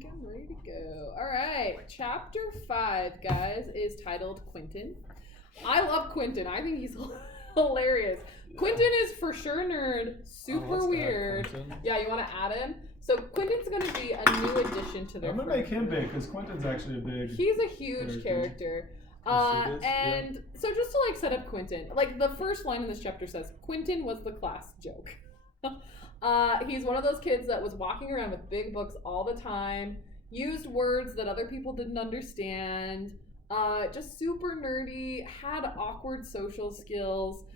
think I'm ready to go. All right, chapter 5, guys, is titled Quentin. I love Quentin. I think he's hilarious. Quentin is for sure nerd, super weird. Yeah, you want to add him? So Quentin's going to be a new addition to their. I'm gonna make him big because Quentin's actually a big. He's a huge character. And so just to like set up Quentin, like the first line in this chapter says, Quentin was the class joke. He's one of those kids that was walking around with big books all the time, used words that other people didn't understand, just super nerdy, had awkward social skills.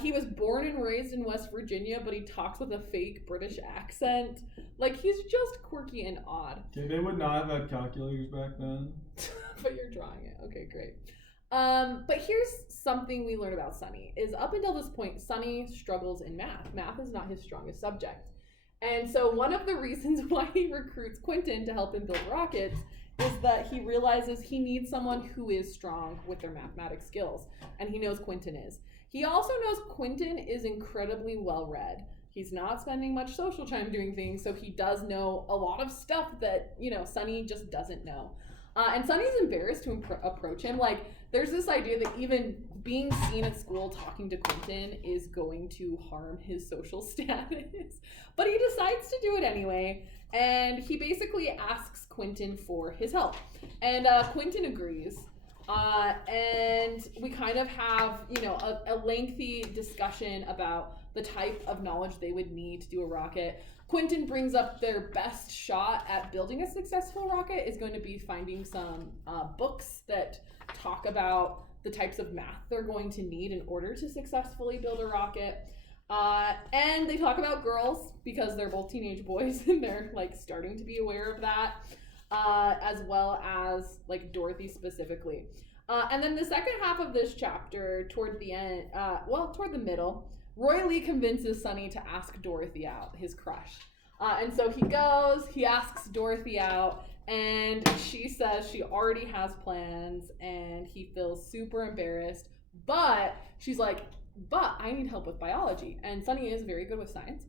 He was born and raised in West Virginia, but he talks with a fake British accent. Like, he's just quirky and odd. Okay, they would not have had calculators back then. But you're drawing it. Okay, great. But here's something we learn about Sunny, is up until this point, Sunny struggles in math. Math is not his strongest subject. And so one of the reasons why he recruits Quentin to help him build rockets is that he realizes he needs someone who is strong with their mathematics skills. And he knows Quentin is. He also knows Quentin is incredibly well-read. He's not spending much social time doing things, so he does know a lot of stuff that, Sunny just doesn't know. And Sunny's embarrassed to approach him. Like, there's this idea that even being seen at school talking to Quentin is going to harm his social status. But he decides to do it anyway, and he basically asks Quentin for his help. And Quentin agrees. And we kind of have, a lengthy discussion about the type of knowledge they would need to do a rocket. Quentin brings up their best shot at building a successful rocket is going to be finding some books that talk about the types of math they're going to need in order to successfully build a rocket. And they talk about girls because they're both teenage boys and they're like starting to be aware of that, as well as like Dorothy specifically. And then the second half of this chapter, toward the end, toward the middle, Roy Lee convinces Sunny to ask Dorothy out, his crush. And so he goes, he asks Dorothy out, and she says she already has plans, and he feels super embarrassed. But she's like, but I need help with biology. And Sunny is very good with science.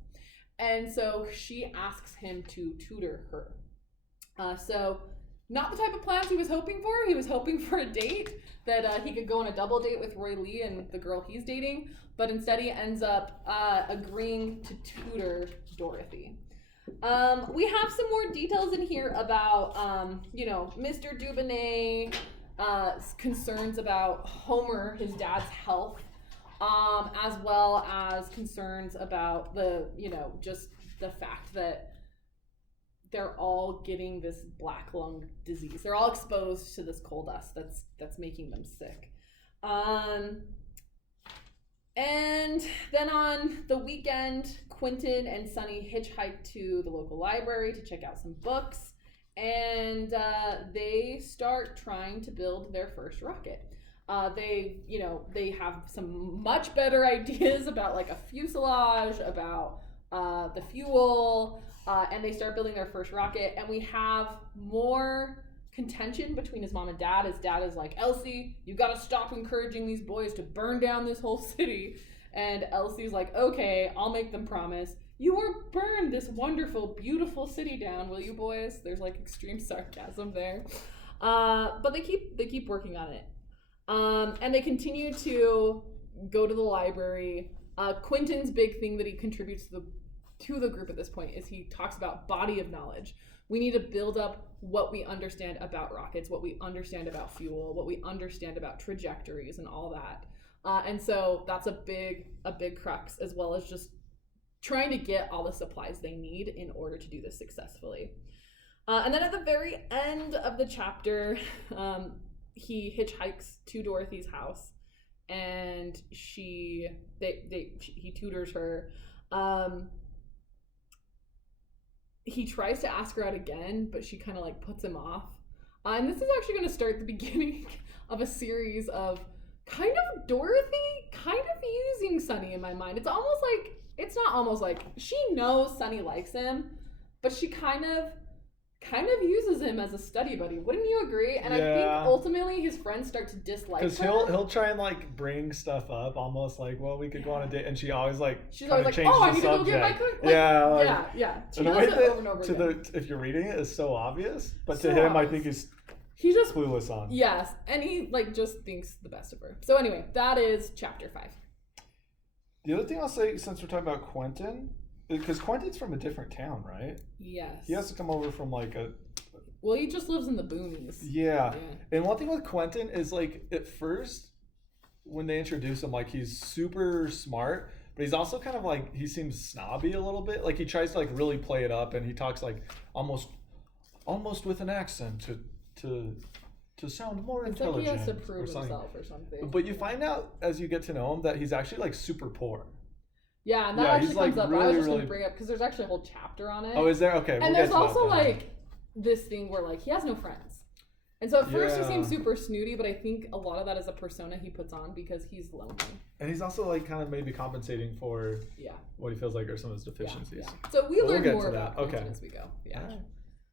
And so she asks him to tutor her. So not the type of plans he was hoping for. He was hoping for a date that he could go on a double date with Roy Lee and the girl he's dating. But instead he ends up agreeing to tutor Dorothy. We have some more details in here about, Mr. Dubonnet, concerns about Homer, his dad's health, as well as concerns about just the fact that they're all getting this black lung disease. They're all exposed to this coal dust that's making them sick. And then on the weekend, Quentin and Sunny hitchhike to the local library to check out some books, and they start trying to build their first rocket. They have some much better ideas about like a fuselage, about the fuel, and they start building their first rocket, and we have more contention between his mom and dad. His dad is like, Elsie, you gotta stop encouraging these boys to burn down this whole city. And Elsie's like, okay, I'll make them promise. You won't burn this wonderful, beautiful city down, will you, boys? There's like extreme sarcasm there. But they keep working on it. And they continue to go to the library. Quentin's big thing that he contributes to the group at this point is he talks about body of knowledge. We need to build up what we understand about rockets, what we understand about fuel, what we understand about trajectories and all that. And so that's a big crux, as well as just trying to get all the supplies they need in order to do this successfully. And then at the very end of the chapter, he hitchhikes to Dorothy's house, and he tutors her. He tries to ask her out again, but she kind of like puts him off. And this is actually going to start the beginning of a series of kind of Dorothy kind of using Sunny in my mind. It's not almost like she knows Sunny likes him, but she kind of kind of uses him as a study buddy. Wouldn't you agree? And I think Yeah. ultimately his friends start to dislike her. Because he'll try and like bring stuff up, almost like, well, we could go on a date, and she always like She's kinda always like, changes "Oh, I the need to go get my subject. cook." Like, Yeah, like, yeah. She and the does way it that over and over to again. the if you're reading it is so obvious, but So to him, I obvious. think he's He just clueless on. yes, and he like just thinks the best of her. So anyway, that is chapter 5. The other thing I'll say, since we're talking about Quentin, because Quentin's from a different town, right? Yes. He has to come over from like a Well, he just lives in the boonies. yeah. And one thing with Quentin is like at first when they introduce him, like he's super smart, but he's also kind of like he seems snobby a little bit. Like he tries to like really play it up, and he talks like almost with an accent to sound more It's like he intelligent has to prove or something. himself or something. But you find out as you get to know him that he's actually like super poor. Yeah, and that Yeah, actually he's, comes like, up. I was really, just really- gonna bring up because there's actually a whole chapter on it. Oh, is there? Okay, we'll and get there's to that also then. like this thing where like he has no friends. And so at first he Yeah. seems super snooty, but I think a lot of that is a persona he puts on because he's lonely. And he's also like kind of maybe compensating for Yeah. what he feels like are some of his Yeah, deficiencies. yeah. So we But we'll learn get more to about that. Quentin Okay. as we go. Yeah. Alright.